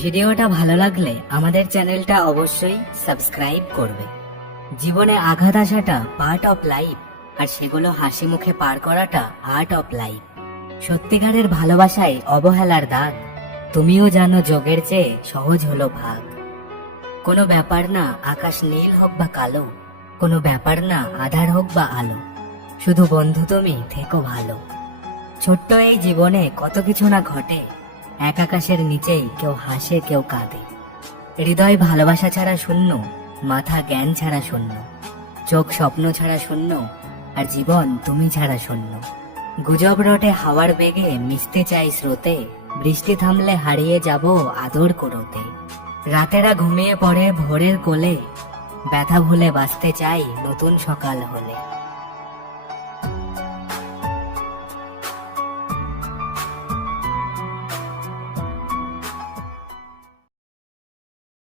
ভিডিওটা ভালো লাগলে আমাদের চ্যানেলটা অবশ্যই সাবস্ক্রাইব করবে। জীবনে আঘাত আসাটা পার্ট অফ লাইফ, আর সেগুলো হাসি মুখে পার করাটা আর্ট অফ লাইফ। সত্যিকারের ভালোবাসায় অবহেলার দাগ, তুমিও জানো যোগের চেয়ে সহজ হলো ভাগ। কোনো ব্যাপার না আকাশ নীল হোক বা কালো, কোনো ব্যাপার না আধার হোক বা আলো, শুধু বন্ধু তুমি থেকো ভালো। ছোট্ট এই জীবনে কত কিছু না ঘটে, এক আকাশের নিচেই কেউ হাসে কেউ কাঁদে। হৃদয় ভালোবাসা ছাড়া শূন্য, মাথা জ্ঞান ছাড়া শূন্য, চোখ স্বপ্ন ছাড়া শূন্য, আর জীবন তুমি ছাড়া শূন্য। গুজব রটে হাওয়ার বেগে, মিশতে চাই স্রোতে, বৃষ্টি থামলে হারিয়ে যাব আদর করতে। রাতেরা ঘুমিয়ে পড়ে ভোরের কোলে, ব্যথা ভুলে বাঁচতে চাই নতুন সকাল হলে।